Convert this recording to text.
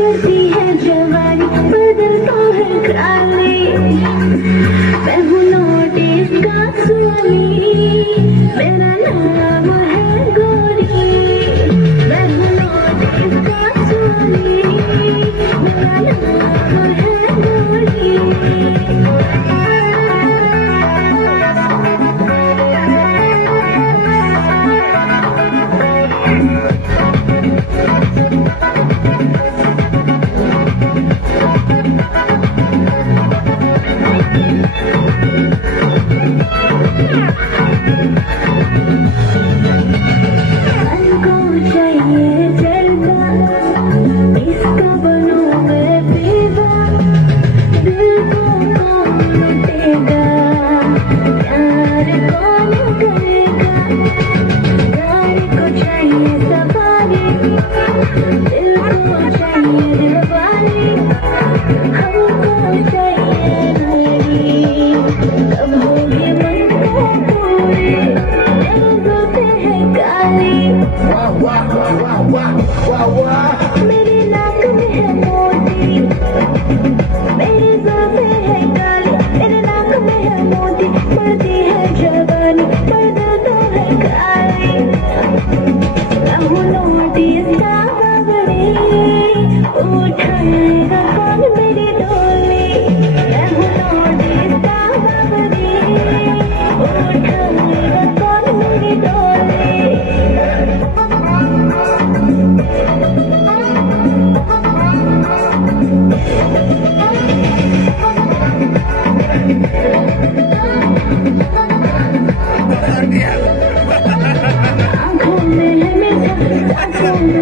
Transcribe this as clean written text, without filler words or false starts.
बढ़ती है जवानी, बदलता है क्राली, मैं हूँ नोटिस का स्वामी, मेरा नाम है गोरी, मैं हूँ नोटिस का स्वामी, मेरा नाम है गोरी। मेरे नाक में है मोती, मेरे जुल्फे है काली, मेरे नाक में है मोती, बढ़ती है जवानी, बदलता है काली, मैं हूँ नोटिस का बबड़ी, उठाएगा कौन मेरी डोली, मैं हूँ नोटिस का बबड़ी, उठाएगा कौन मेरी डोली। आँखों में है मीठा, आँखों में